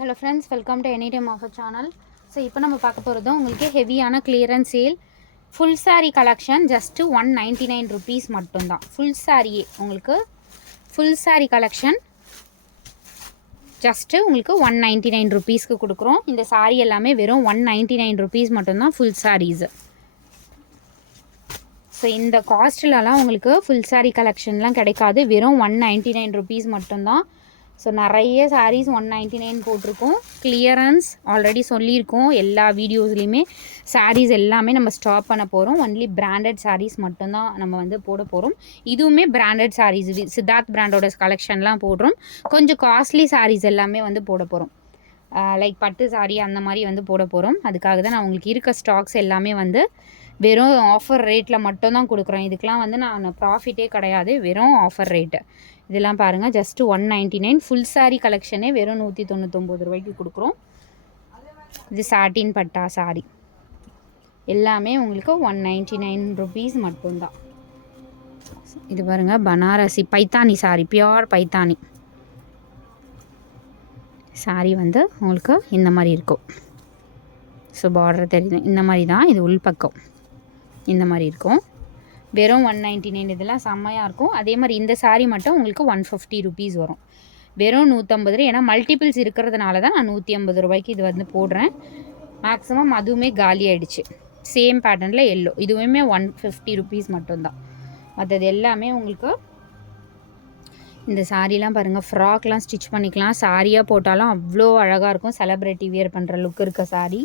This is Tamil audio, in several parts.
Hello friends, welcome to any time offer channel. So இப்போ நம்ம பார்க்க போகிறது உங்களுக்கு ஹெவியான clearance sale full sari collection. Just 199 rupees மட்டும்தான். ஃபுல் சாரியே உங்களுக்கு ஃபுல் சாரீ கலெக்ஷன் ஜஸ்ட்டு உங்களுக்கு 199 ருபீஸ்க்கு கொடுக்குறோம். இந்த சாரீ எல்லாமே வெறும் 199 ருபீஸ் மட்டும்தான் ஃபுல் சாரீஸு. ஸோ இந்த காஸ்ட்லலாம் உங்களுக்கு ஃபுல் சாரீ கலெக்ஷன்லாம் கிடைக்காது. வெறும் 199 ருபீஸ் மட்டும்தான். ஸோ நிறைய சாரீஸ் 199 போட்டிருக்கோம். கிளியரன்ஸ் ஆல்ரெடி சொல்லியிருக்கோம். எல்லா வீடியோஸ்லையுமே சாரீஸ் எல்லாமே நம்ம ஸ்டாப் பண்ண போகிறோம். ஒன்லி பிராண்டட் சாரீஸ் மட்டும்தான் நம்ம வந்து போட போகிறோம். இதுவுமே பிராண்டட் சாரீஸ், சித்தார்த் பிராண்டோட கலெக்ஷன்லாம் போடுறோம். கொஞ்சம் காஸ்ட்லி சாரீஸ் எல்லாமே வந்து போட போகிறோம். லைக் பட்டு சாரீ அந்த மாதிரி வந்து போட போகிறோம். அதுக்காக தான் நான் உங்களுக்கு இருக்க ஸ்டாக்ஸ் எல்லாமே வந்து வெறும் ஆஃபர் ரேட்டில் மட்டும்தான் கொடுக்குறோம். இதுக்கெலாம் வந்து நான் ப்ராஃபிட்டே கிடையாது, வெறும் ஆஃபர் ரேட்டு. இதெல்லாம் பாருங்கள், ஜஸ்ட்டு 199 ஃபுல் சாரீ கலெக்ஷனே வெறும் 199 ரூபாய்க்கு கொடுக்குறோம். இது சாட்டின் பட்டா சாரீ எல்லாமே உங்களுக்கு 199 ருபீஸ் மட்டும்தான். இது பாருங்கள், பனாரசி பைத்தானி சாரீ, பியோர் பைத்தானி சாரீ வந்து உங்களுக்கு இந்த மாதிரி இருக்கும். ஸோ பார்டர் தெரியுது, இந்த மாதிரி தான். இது உள்பக்கம் இந்த மாதிரி இருக்கும். வெறும் 199. இதெல்லாம் செம்மையாக இருக்கும். அதே மாதிரி இந்த சாரீ மட்டும் உங்களுக்கு 150 ருபீஸ் வரும். வெறும் 150 ரூபா. ஏன்னா மல்டிபிள்ஸ் இருக்கிறதுனால தான் நான் 150 ரூபாய்க்கு இது வந்து போடுறேன். மேக்ஸிமம் அதுவுமே காலி ஆகிடுச்சு. சேம் பேட்டர்னில் எல்லோ, இதுவுமே 150 ருபீஸ் மட்டும்தான். மற்றது எல்லாமே உங்களுக்கு இந்த சாரீலாம் பாருங்கள், ஃப்ராக்லாம் ஸ்டிச் பண்ணிக்கலாம். சாரியாக போட்டாலும் அவ்வளோ அழகாக இருக்கும். செலிப்ரிட்டி வியர் பண்ணுற லுக் இருக்க சாரீ.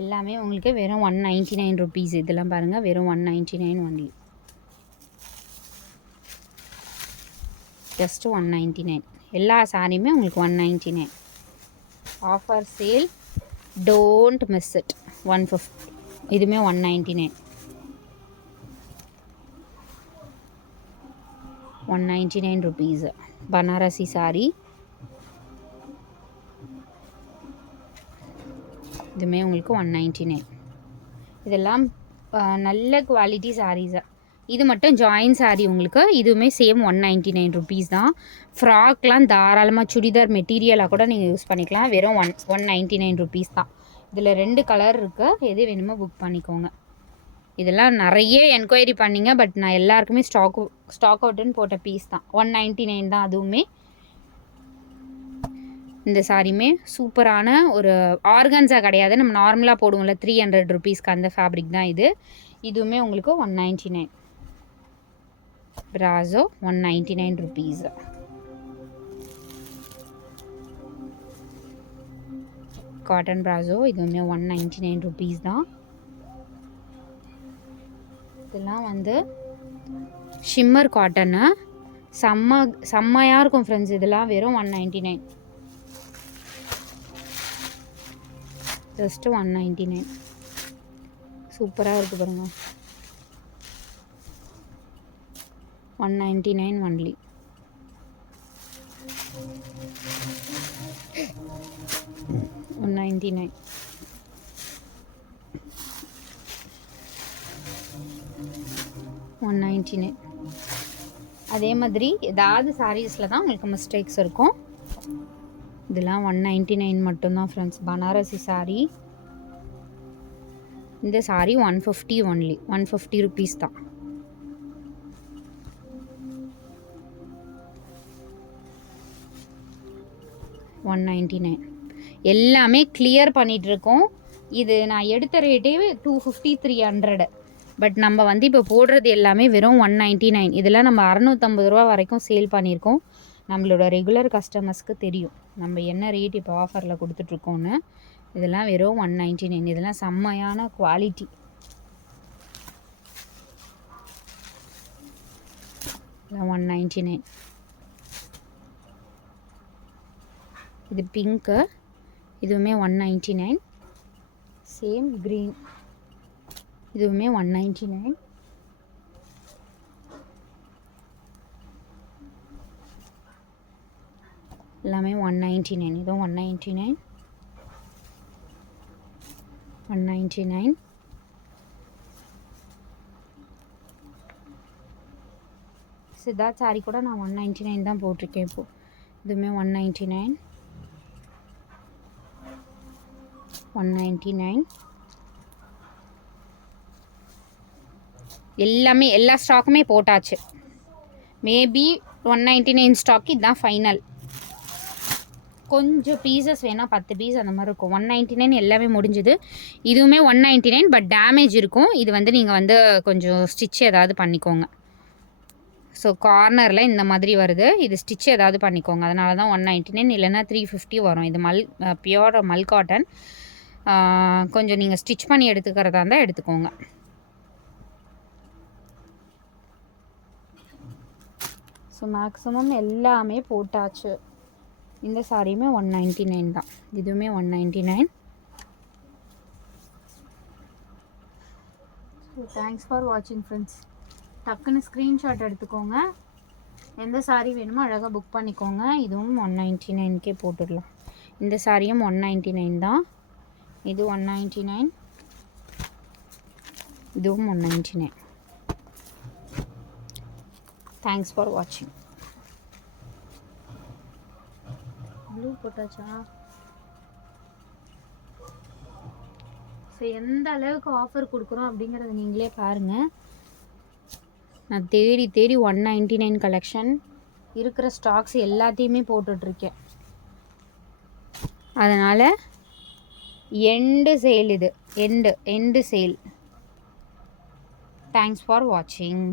எல்லாமே உங்களுக்கு வெறும் 199 ருபீஸ். இதெல்லாம் பாருங்கள், வெறும் 199 ஒன்லி. ஜஸ்ட்டு 199. எல்லா சாரியுமே உங்களுக்கு 199. Offer sale, don't miss it. 150. இதுவுமே 199. 199 ருபீஸ் பனாரசி சாரீ. இதுவுமே உங்களுக்கு 199. இதெல்லாம் நல்ல குவாலிட்டி சாரீஸாக. இது மட்டும் ஜாயின் சாரீ உங்களுக்கு. இதுவுமே சேம் 199 ருபீஸ் தான். ஃப்ராக்லாம் தாராளமாக சுடிதார் மெட்டீரியலாக கூட நீங்கள் யூஸ் பண்ணிக்கலாம். வெறும் 199 ருபீஸ் தான். இதில் 2 கலர் இருக்குது. எது வேணுமோ புக் பண்ணிக்கோங்க. இதெல்லாம் நிறைய என்கொயரி பண்ணிங்க, பட் நான் எல்லாருக்குமே ஸ்டாக் அவுட்டுன்னு போட்ட பீஸ் தான். 199 தான் அதுவுமே. இந்த சாரியுமே சூப்பரான ஒரு ஆர்கன்ஸா கிடையாது, நம்ம நார்மலாக போடுவோம்ல 300 ருபீஸ்க்கு, அந்த ஃபேப்ரிக் தான் இது. இதுவுமே உங்களுக்கு 199. Brasso 199 rupees. காட்டன் பிராசோ இதுவுமே 199 ருபீஸ் தான். இதெல்லாம் வந்து ஷிம்மர் காட்டனு, செம்மையாக இருக்கும் ஃப்ரெண்ட்ஸ். இதெல்லாம் வெறும் 199. ஜஸ்ட்டு 199. சூப்பராக இருக்குது பாருங்கள். 199 ஒன்லி. $199. $199. அதே மாதிரி ஏதாவது சாரீஸில் தான் உங்களுக்கு மிஸ்டேக்ஸ் இருக்கும். இதெல்லாம் 199 மட்டும்தான் ஃப்ரெண்ட்ஸ். பனாரசி சாரீ. இந்த சாரீ 150 ஒன்லி. 150 ருபீஸ் தான். $199. எல்லாமே கிளியர் பண்ணிகிட்ருக்கோம். இது நான் எடுத்த ரேட்டே 250 300. பட் நம்ம வந்து இப்போ போடுறது எல்லாமே வெறும் 199. இதெல்லாம் நம்ம 650 ரூபா வரைக்கும் சேல் பண்ணியிருக்கோம். நம்மளோட ரெகுலர் கஸ்டமர்ஸ்க்கு தெரியும் நம்ம என்ன ரேட் இப்போ ஆஃபரில் கொடுத்துட்ருக்கோன்னு. இதெல்லாம் வெறும் 199. இதெல்லாம் செம்மையான குவாலிட்டி. இதெல்லாம் 199. இது பிங்க்கு, இதுவுமே 199. சேம் க்ரீன், இதுவுமே 199. எல்லாமே 199. இதுவும் 199. 199. சித்தார்த் சாரீ கூட நான் 199 தான் போட்டிருக்கேன் இப்போது. இதுவுமே 199 199 எல்லாமே எல்லா ஸ்டாக்குமே போட்டாச்சு. மேபி 199 ஸ்டாக் இதுதான் ஃபைனல். கொஞ்சம் பீசஸ் வேணால் 10 பீஸ் அந்த மாதிரி இருக்கும். 199 எல்லாமே முடிஞ்சுது. இதுவுமே 199 பட் டேமேஜ் இருக்கும். இது வந்து நீங்கள் வந்து கொஞ்சம் ஸ்டிச் ஏதாவது பண்ணிக்கோங்க. ஸோ கார்னரில் இந்த மாதிரி வருது. இது ஸ்டிச் ஏதாவது பண்ணிக்கோங்க. அதனால தான் 199 இல்லைன்னா 350 வரும். இது பியோர் மல் காட்டன். கொஞ்சம் நீங்கள் ஸ்டிச் பண்ணி எடுத்துக்கிறதா இருந்தால் எடுத்துக்கோங்க. ஸோ மேக்ஸிமம் எல்லாமே போட்டாச்சு. இந்த சாரியுமே 199 தான். இதுவுமே 199. ஸோ தேங்க்ஸ் ஃபார் வாட்சிங் ஃப்ரெண்ட்ஸ். டக்குன்னு ஸ்க்ரீன்ஷாட் எடுத்துக்கோங்க. எந்த சாரீ வேணுமோ அழகாக புக் பண்ணிக்கோங்க. இதுவும் 199க்கே போட்டுடலாம். இந்த சாரியும் 199 தான். இது 199, இதுவும் 199. தேங்க்ஸ் ஃபார் வாட்சிங். ப்ளூ போட்டாச்சா? ஸோ எந்த அளவுக்கு ஆஃபர் கொடுக்குறோம் அப்படிங்கிறத நீங்களே பாருங்கள். நான் தேடி 199 கலெக்ஷன் இருக்கிற ஸ்டாக்ஸ் எல்லாத்தையுமே போட்டுட்ருக்கேன். அதனால் எண்டு சேல் இது. End sale. தேங்க்ஸ் ஃபார் வாட்சிங்.